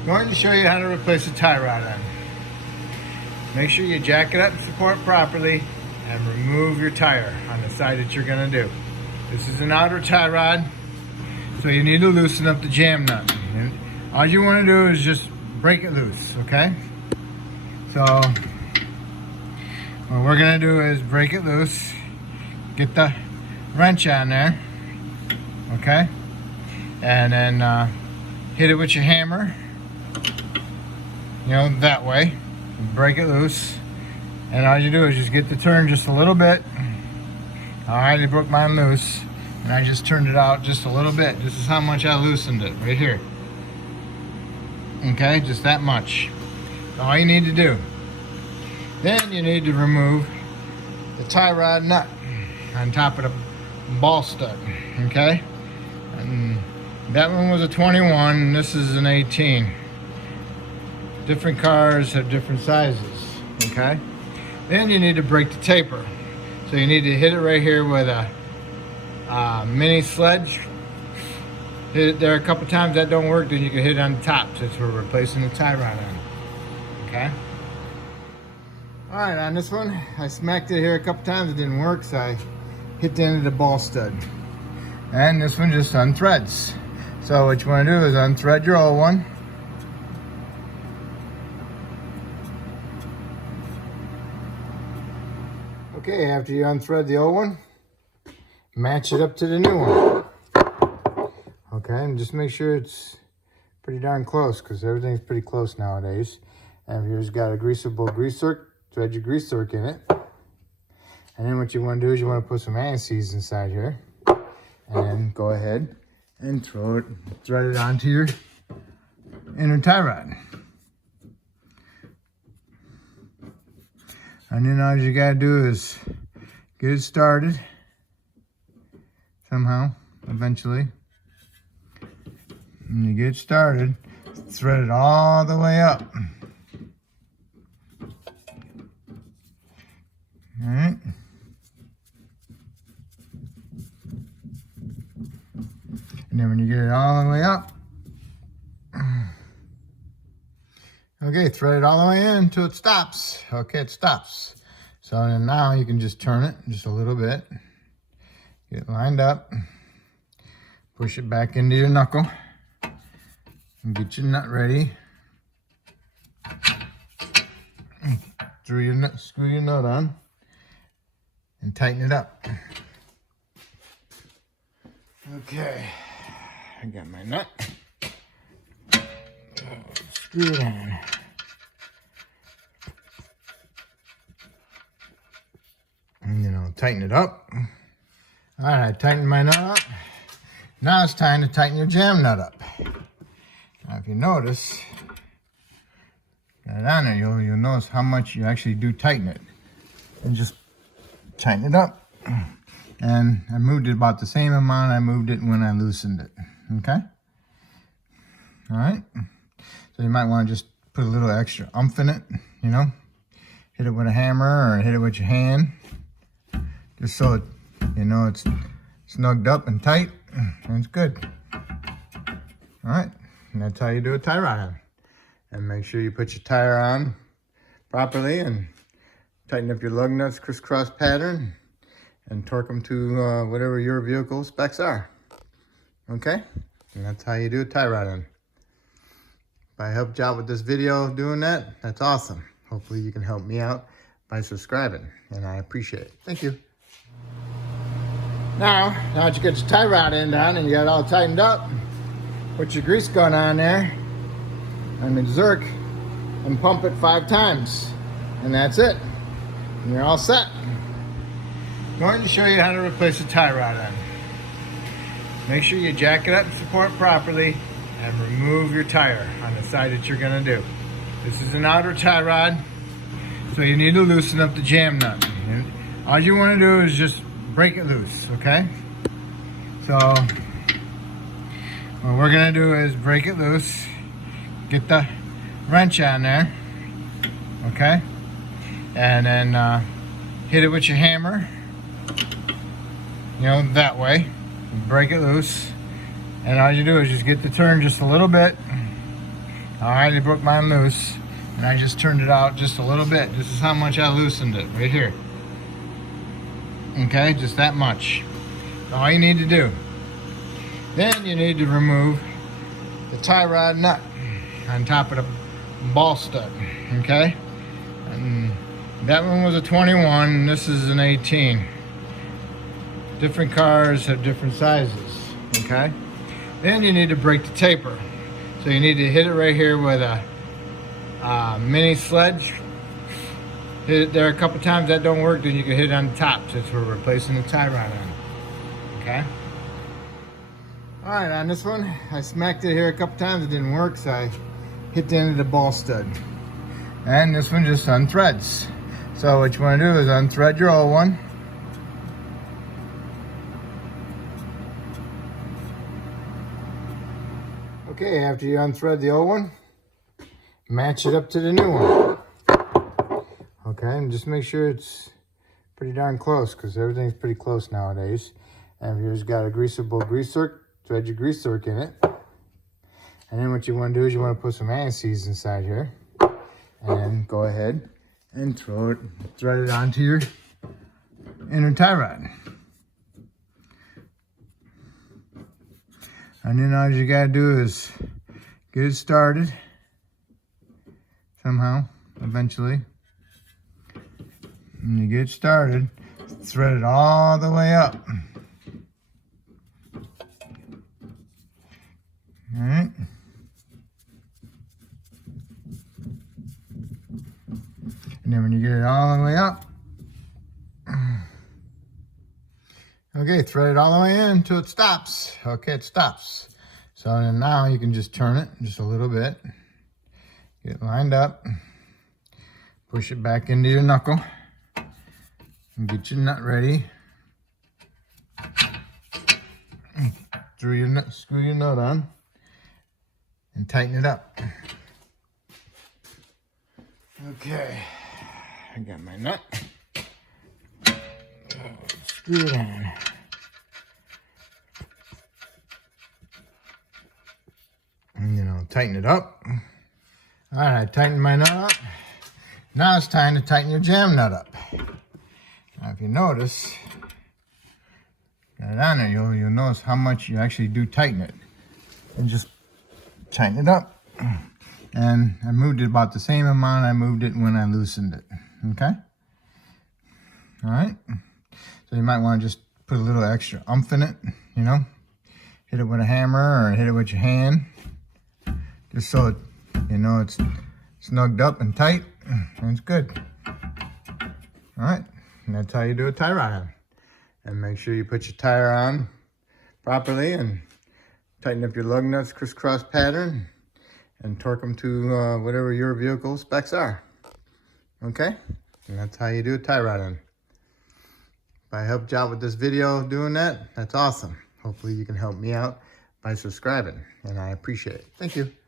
Going to show you how to replace a tie rod on. Make sure you jack it up and support properly and remove your tire on the side that you're going to do. This is an outer tie rod, so you need to loosen up the jam nut. And all you want to do is just break it loose, okay? So what we're going to do is break it loose, get the wrench on there, okay? And then hit it with your hammer, that way. Break it loose, and all you do is just get the turn just a little bit. I already broke mine loose, and I just turned it out just a little bit. This is how much I loosened it right here. Okay, just that much. That's all you need to do. Then you need to remove the tie rod nut on top of the ball stud. Okay, and that one was a 21, and this is an 18. Different cars have different sizes, okay? Then you need to break the taper. So you need to hit it right here with a mini sledge. Hit it there a couple times. That don't work, then you can hit it on the top since we're replacing the tie rod on, okay? All right, on this one, I smacked it here a couple times. It didn't work, so I hit the end of the ball stud. And this one just unthreads. So what you want to do is unthread your old one. Okay, after you unthread the old one, match it up to the new one. Okay, and just make sure it's pretty darn close, because everything's pretty close nowadays. And if you've got a greasable grease zerk, thread your grease zerk in it. And then what you want to do is you want to put some anti-seize inside here. And then go ahead and thread it onto your inner tie rod. And then all you gotta do is get it started somehow, eventually. When you get started, thread it all the way up. All right. And then when you get it all the way up, okay, thread it all the way in until it stops. Okay, it stops. So then now you can just turn it just a little bit. Get it lined up. Push it back into your knuckle. And get your nut ready. Screw your nut on. And tighten it up. Okay, I got my nut. Screw it on. And I'll tighten it up. All right, I tightened my nut up. Now it's time to tighten your jam nut up. Now if you notice, got it on there, you'll notice how much you actually do tighten it. And just tighten it up. And I moved it about the same amount I moved it when I loosened it, okay? All right. So you might want to just put a little extra oomph in it, hit it with a hammer or hit it with your hand, just so it's snugged up and tight, and it's good. All right, and that's how you do a tie rod on. And make sure you put your tire on properly and tighten up your lug nuts crisscross pattern and torque them to whatever your vehicle specs are. Okay, and that's how you do a tie rod on. If I helped you out with this video doing that, that's awesome. Hopefully you can help me out by subscribing, and I appreciate it. Thank you. Now that you get your tie rod end on and you got it all tightened up, put your grease gun on there, zerk, and pump it 5 times. And that's it. And you're all set. Going to show you how to replace a tie rod on. Make sure you jack it up and support properly and remove your tire on the side that you're going to do. This is an outer tie rod, so you need to loosen up the jam nut. And all you want to do is just break it loose, okay? So what we're going to do is break it loose, get the wrench on there, okay? And then hit it with your hammer, that way. Break it loose, and all you do is just get the turn just a little bit. I already broke mine loose, and I just turned it out just a little bit. This is how much I loosened it, right here. Okay, just that much. That's all you need to do. Then you need to remove the tie rod nut on top of the ball stud, okay? And that one was a 21, this is an 18. Different cars have different sizes, okay? Then you need to break the taper. So you need to hit it right here with a mini sledge. Hit it there a couple times. That don't work, then you can hit it on the top since we're replacing the tie rod on. Okay? Alright, on this one, I smacked it here a couple times. It didn't work, so I hit the end of the ball stud. And this one just unthreads. So what you want to do is unthread your old one. Okay, after you unthread the old one, match it up to the new one. Okay, and just make sure it's pretty darn close, because everything's pretty close nowadays. And if you've got a greasable grease zerk, thread your grease zerk in it. And then what you want to do is you want to put some anti-seize inside here. And go ahead and thread it onto your inner tie rod. And then all you gotta do is get it started somehow, eventually. When you get started, thread it all the way up. All right. And then when you get it all the way up, okay, thread it all the way in until it stops. Okay, it stops. So then now you can just turn it just a little bit. Get it lined up. Push it back into your knuckle. And get your nut ready. Screw your nut on. And tighten it up. Okay. I got my nut. Screw it on. And tighten it up. All right, I tightened my nut up. Now it's time to tighten your jam nut up. Now if you notice, got it on there, you'll notice how much you actually do tighten it. And just tighten it up. And I moved it about the same amount I moved it when I loosened it, okay? All right, so you might want to just put a little extra oomph in it, hit it with a hammer or hit it with your hand, just so it, it's snugged up and tight, and it's good. All right, and that's how you do a tie rod on. And make sure you put your tire on properly and tighten up your lug nuts crisscross pattern and torque them to whatever your vehicle specs are. Okay, and that's how you do a tie rod on. If I helped you out with this video doing that, that's awesome. Hopefully you can help me out by subscribing, and I appreciate it. Thank you.